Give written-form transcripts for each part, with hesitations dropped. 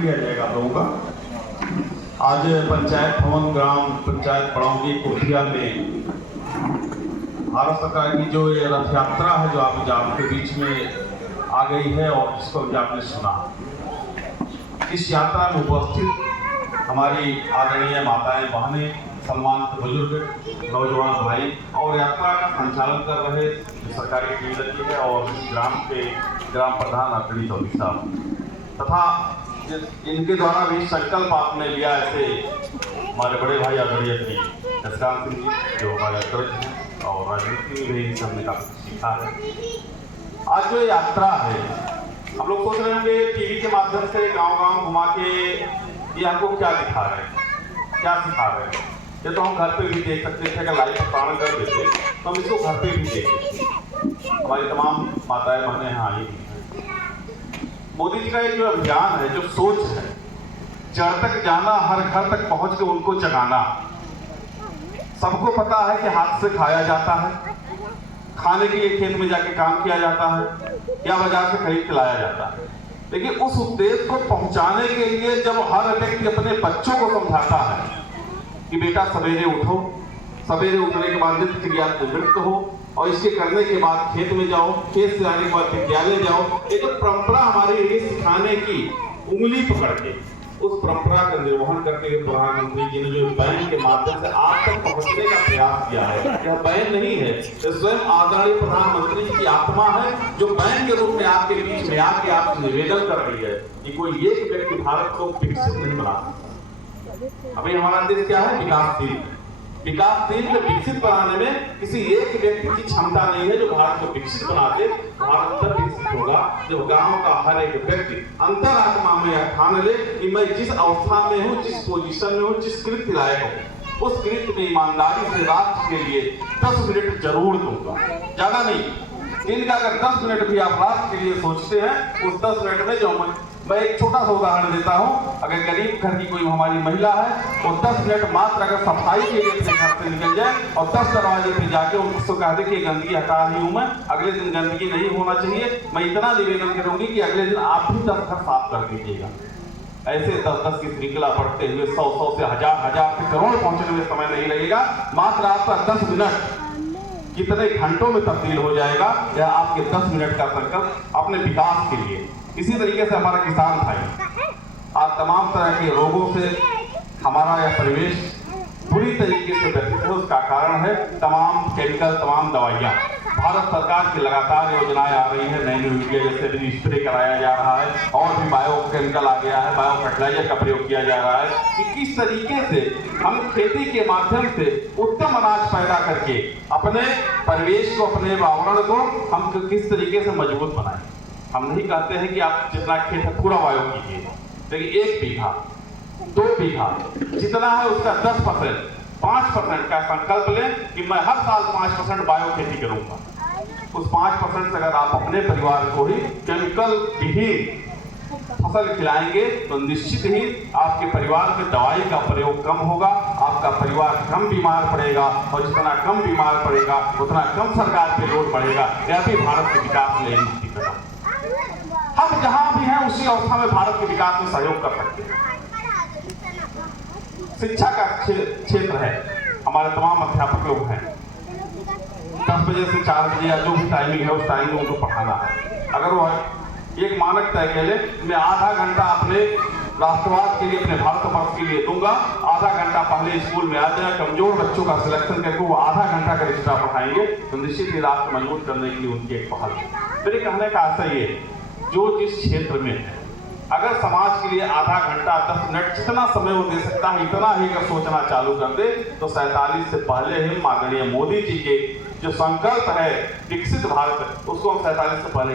लिया जाएगा आप लोगों का। आज पंचायत भवन ग्राम पंचायत बड़ौंगी कोठिया में भारत सरकार की जो ये रथ यात्रा है जो आपके बीच में आ गई है और जिसको भी आपने सुना, इस यात्रा में उपस्थित हमारी आदरणीय माताएं, बहनें, सम्मानित बुजुर्ग, नौजवान भाई और यात्रा का संचालन कर रहे सरकारी टीम लगी है और ग्राम के ग्राम प्रधान अग्रणी चौधरी साहब तथा इनके द्वारा भी संकल्प आपने लिया। ऐसे हमारे बड़े भाई आदरणीय श्री जसकांत सिंह जी जो हमारे अग्रज हैं और राजनीति में भी इनसे हमने काफी सीखा है। आज जो यात्रा है, हम लोग सोच रहे होंगे टीवी के माध्यम से गांव-गांव घुमा के ये हमको क्या दिखा रहे हैं, क्या सिखा रहे हैं। ये तो हम घर पे भी देख सकते थे, अगर लाइव प्रसारण कर देते तो हम इसको घर पे भी देखते। हमारी तमाम माताएं बहनें यहाँ आई हैं। मोदी जी का एक जो अभियान है, जो सोच है, जड़ तक जाना, हर घर तक पहुंच के उनको जगाना। सबको पता है कि हाथ से खाया जाता है, खाने के लिए खेत में जाके काम किया जाता है या बाजार से खरीद के लाया जाता है, लेकिन उस उद्देश्य को पहुंचाने के लिए जब हर व्यक्ति अपने बच्चों को समझाता है कि बेटा सवेरे उठो, सवेरे उठने के बाद नित्य क्रिया निवृत्त हो और इसके करने के बाद खेत में जाओ, खेत से आने के बाद विद्यालय जाओ, एक परंपरा हमारी ये सिखाने की उंगली पकड़ के उस परंपरा का निर्वहन करके प्रधानमंत्री जी ने जो बैन के माध्यम से आप तक पहुंचने का प्रयास किया है, यह बैन नहीं है, यह स्वयं आदरणीय प्रधानमंत्री जी की आत्मा है जो बैन के रूप में आपके बीच में आके आपसे निवेदन कर रही है कि कोई एक व्यक्ति भारत को विकसित नहीं बना सकता। अभी हमारा देश क्या है? विकासशील। विकासशील में विकसित बनाने में किसी एक व्यक्ति की क्षमता नहीं है जो भारत को विकसित बना दे। भारत तब विकसित होगा जब गांव का हर एक व्यक्ति अंतरात्मा में यह ठान ले कि मैं जिस अवस्था में हूँ, जिस पोजीशन में हूँ, जिस कृत्य लायक हूँ, उस कृत्य में ईमानदारी से राष्ट्र के लिए 10 मिनट जरूर दूंगा, ज्यादा नहीं। दिन का अगर 10 मिनट भी आप राष्ट्र के लिए सोचते हैं, उस 10 मिनट में जो मैं एक छोटा सा उदाहरण देता हूं, अगर गरीब घर की कोई हमारी महिला है वो 10 मिनट मात्र अगर सफाई के लिए अपने घर से निकल जाए और 10 दरवाजे पे जाके उनको कह दे कि गंदगी हटा रही हूं मैं, अगले दिन गंदगी नहीं होना चाहिए, मैं इतना निवेदन करूंगी कि अगले दिन आप भी 10 घर साफ कर दीजिएगा। ऐसे 10-10 की श्रृंखला बढ़ते हुए 100 से 1000 से करोड़ पहुंचने में समय नहीं लगेगा। मात्र आपका 10 मिनट कितने घंटों में तब्दील हो जाएगा। यह आपके 10 मिनट का संकल्प अपने विकास के लिए। इसी तरीके से हमारा किसान भाई आज तमाम तरह के रोगों से हमारा यह परिवेश पूरी तरीके से व्यथित है। उसका कारण है तमाम केमिकल, तमाम दवाइयाँ। भारत सरकार की लगातार योजनाएं आ रही है, नई यूरिया जैसे भी स्प्रे कराया जा रहा है और भी बायो केमिकल आ गया है, बायो फर्टिलाइजर का प्रयोग किया जा रहा है कि किस तरीके से हम खेती के माध्यम से उत्तम अनाज पैदा करके अपने परिवेश को, अपने वातावरण को हम किस तरीके से मजबूत बनाएं। हम नहीं कहते हैं कि आप जितना खेत है पूरा बायो कीजिए, लेकिन 1 बीघा 2 बीघा जितना है उसका 10%, 5% का संकल्प लें कि मैं हर साल 5% बायो खेती करूंगा। उस 5% से अगर आप अपने परिवार को ही केमिकल विहीन फसल खिलाएंगे तो निश्चित ही आपके परिवार में दवाई का प्रयोग कम होगा, आपका परिवार कम बीमार पड़ेगा और जितना कम बीमार पड़ेगा उतना कम सरकार पे लोड बढ़ेगा। यह भी भारत के विकास में एक कदम। हम जहां भी हैं उसी अवस्था में भारत के विकास में सहयोग कर सकते हैं। शिक्षा का क्षेत्र है, हमारे तमाम अध्यापक लोग हैं, 10 बजे से 4 बजे या जो भी टाइमिंग है उस टाइम में उनको पढ़ाना है। अगर वो एक मानक तय के लिए मैं आधा घंटा अपने राष्ट्रवाद के लिए, अपने भारतवर्ष के लिए दूंगा, आधा घंटा पहले स्कूल में आ जाए, कमजोर बच्चों का सिलेक्शन करके वो आधा घंटा का एक्स्ट्रा पढ़ाएंगे तो निश्चित ही राष्ट्र मजबूत करने के लिए उनकी एक पहल है। मेरे कहने का आशय ये, जो जिस क्षेत्र में है अगर समाज के लिए आधा घंटा 10 मिनट जितना समय वो दे सकता है इतना ही अगर सोचना चालू कर दे तो 47 से पहले ही माननीय मोदी जी के जो संकल्प है विकसित भारत, उसको हम 47 से पहले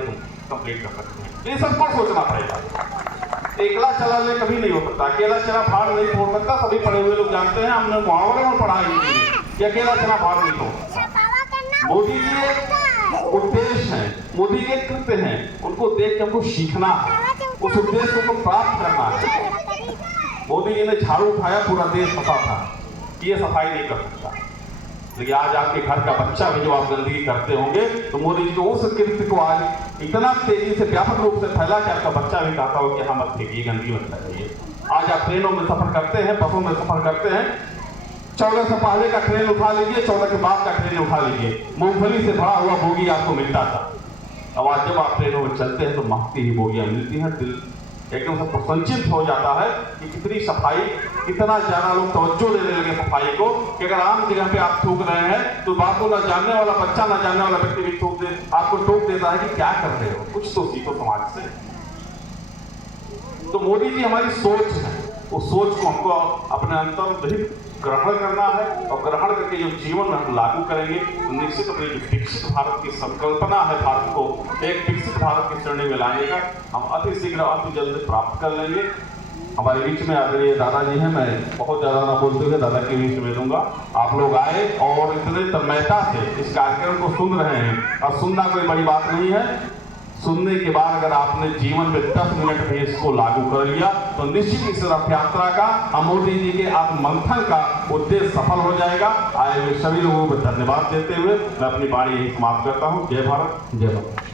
कंप्लीट कर सकते हैं। ये सबको सोचना पड़ेगा। एकला चला ले कभी नहीं हो सकता, अकेला चना फाड़ नहीं फोड़ सकता। सभी पढ़े हुए लोग जानते हैं, हमने मुहावरे में पढ़ा है कि अकेला चना फाड़ नहीं फोड़ सकता। मोदी जी उद्देश्य है, मोदी के कृत्य हैं, उनको देख के हमको सीखना है, उस उद्देश्य को प्राप्त करना है। मोदी जी ने झाड़ू उठाया, पूरा देश पता था कि ये सफाई नहीं कर सकता, लेकिन आज आपके घर का बच्चा भी जो आप गंदगी करते होंगे तो मोदी जी को उस कृत्य को आज इतना तेजी से व्यापक रूप से फैला कि आपका बच्चा भी कहता हो कि हाँ मत फेंकिए, गंदगी मत करिए। आज आप ट्रेनों में सफर करते हैं, बसों में सफर करते हैं, 14 से पहले का ट्रेन उठा लीजिए, 14 के बाद का ट्रेन उठा लीजिए, मूंगफली से भरा हुआ बोगी आपको मिलता था। अब आज जब आप ट्रेनों में चलते हैं तो महकती ही बोगियां मिलती हैं, दिल एकदम से प्रसन्नचित हो जाता है कि कितनी सफाई, कितना ज्यादा लोग तवज्जो देने लगे सफाई को, कि अगर आम जगह पे आप थूक रहे हैं तो बात को ना जानने वाला बच्चा, ना जानने वाला व्यक्ति भी थूक दे, आपको टोक देता है कि क्या कर रहे हो, कुछ तो सीखो समाज से। तो मोदी जी हमारी सोच है, उस सोच को हमको अपने अंतर ग्रहण करना है, और ग्रहण करके जो जीवन में हम लागू करेंगे तो निश्चित अपनी जो विकसित भारत की संकल्पना है, भारत को एक विकसित भारत की श्रेणी में लाने का हम अति शीघ्र अति जल्द प्राप्त कर लेंगे। हमारे बीच में आदरणीय दादाजी हैं, मैं बहुत ज्यादा ना बोलते हुए दादा के बीच में दूंगा। आप लोग आए और इतने तन्मयता से इस कार्यक्रम को सुन रहे हैं, और सुनना कोई बड़ी बात नहीं है, सुनने के बाद अगर आपने जीवन में 10 मिनट में इसको लागू कर लिया तो निश्चित इस रथ यात्रा का, मोदी जी के आत्ममंथन का उद्देश्य सफल हो जाएगा। आए हुए सभी लोगों को धन्यवाद देते हुए मैं अपनी वाणी यही समाप्त करता हूँ। जय भारत, जय भारत।